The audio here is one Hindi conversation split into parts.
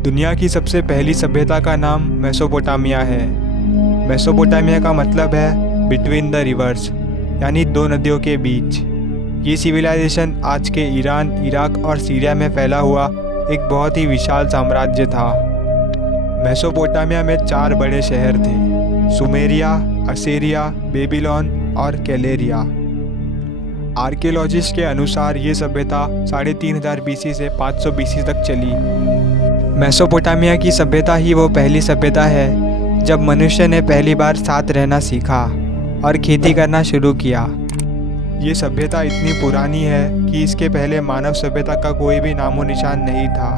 दुनिया की सबसे पहली सभ्यता का नाम मेसोपोटामिया है। मेसोपोटामिया का मतलब है बिटवीन द रिवर्स, यानी दो नदियों के बीच। ये सिविलाइजेशन आज के ईरान, इराक और सीरिया में फैला हुआ एक बहुत ही विशाल साम्राज्य था। मेसोपोटामिया में 4 बड़े शहर थे: सुमेरिया, असीरिया, बेबीलोन और कैलेरिया। आर्कियोलॉजिस्ट के अनुसार ये सभ्यता 3500 बीसी से 500 बीसी तक चली। मेसोपोटामिया की सभ्यता ही वो पहली सभ्यता है जब मनुष्य ने पहली बार साथ रहना सीखा और खेती करना शुरू किया। ये सभ्यता इतनी पुरानी है कि इसके पहले मानव सभ्यता का कोई भी नामो निशान नहीं था।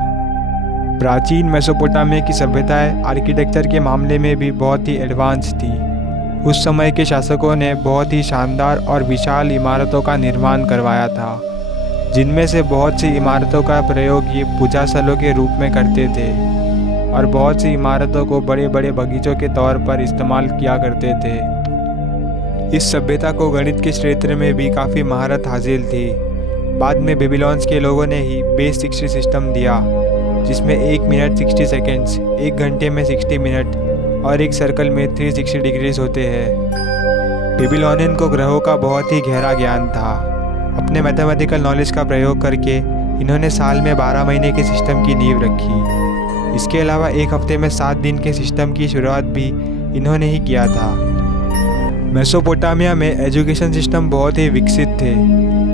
प्राचीन मेसोपोटामिया की सभ्यताएं आर्किटेक्चर के मामले में भी बहुत ही एडवांस थी। उस समय के शासकों ने बहुत ही शानदार और विशाल इमारतों का निर्माण करवाया था, जिनमें से बहुत सी इमारतों का प्रयोग ये पूजा स्थलों के रूप में करते थे और बहुत सी इमारतों को बड़े बड़े बगीचों के तौर पर इस्तेमाल किया करते थे। इस सभ्यता को गणित के क्षेत्र में भी काफ़ी महारत हासिल थी। बाद में बेबीलोन्स के लोगों ने ही बेस 60 सिस्टम दिया, जिसमें 1 मिनट 60 सेकेंड्स, 1 घंटे में 60 मिनट और एक सर्कल में 360 डिग्रीज होते हैं। बेबीलोनियन को ग्रहों का बहुत ही गहरा ज्ञान था। अपने मैथमेटिकल नॉलेज का प्रयोग करके इन्होंने साल में 12 महीने के सिस्टम की नींव रखी। इसके अलावा एक हफ्ते में 7 दिन के सिस्टम की शुरुआत भी इन्होंने ही किया था। मेसोपोटामिया में एजुकेशन सिस्टम बहुत ही विकसित थे।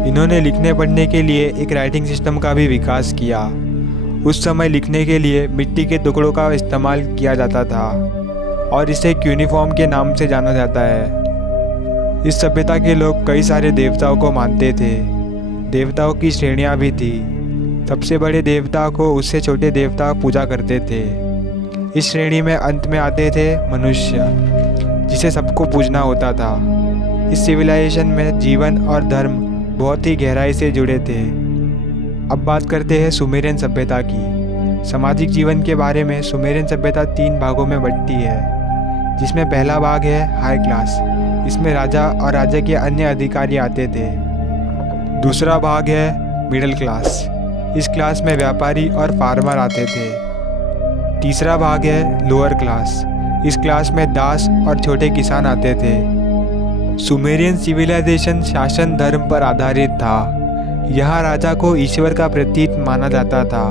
इन्होंने लिखने पढ़ने के लिए एक राइटिंग सिस्टम का भी विकास किया। उस समय लिखने के लिए मिट्टी के टुकड़ों का इस्तेमाल किया जाता था और इसे क्यूनिफॉर्म के नाम से जाना जाता है। इस सभ्यता के लोग कई सारे देवताओं को मानते थे। देवताओं की श्रेणियां भी थी। सबसे बड़े देवता को उससे छोटे देवता पूजा करते थे। इस श्रेणी में अंत में आते थे मनुष्य, जिसे सबको पूजना होता था। इस सिविलाइजेशन में जीवन और धर्म बहुत ही गहराई से जुड़े थे। अब बात करते हैं सुमेरियन सभ्यता की। सामाजिक जीवन के बारे में सुमेरियन सभ्यता 3 भागों में बंटती है, जिसमें पहला भाग है हाई क्लास। इसमें राजा और राज्य के अन्य अधिकारी आते थे। दूसरा भाग है मिडिल क्लास। इस क्लास में व्यापारी और फार्मर आते थे। तीसरा भाग है लोअर क्लास। इस क्लास में दास और छोटे किसान आते थे। सुमेरियन सिविलाइजेशन शासन धर्म पर आधारित था। यहाँ राजा को ईश्वर का प्रतीक माना जाता था।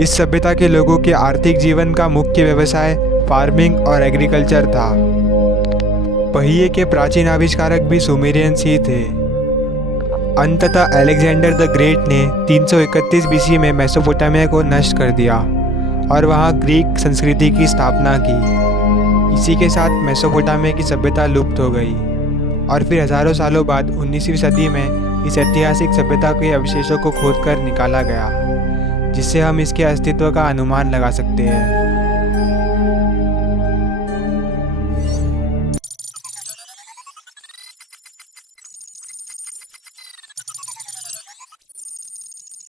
इस सभ्यता के लोगों के आर्थिक जीवन का मुख्य व्यवसाय फार्मिंग और एग्रीकल्चर था। पहिए के प्राचीन आविष्कारक भी सुमेरियंस ही थे। अंततः अलेक्जेंडर द ग्रेट ने 331 बीसी में मेसोपोटामिया को नष्ट कर दिया और वहां ग्रीक संस्कृति की स्थापना की। इसी के साथ मेसोपोटामिया की सभ्यता लुप्त हो गई और फिर हजारों सालों बाद 19वीं सदी में इस ऐतिहासिक सभ्यता के अवशेषों को खोदकर निकाला गया, जिससे हम इसके अस्तित्व का अनुमान लगा सकते हैं।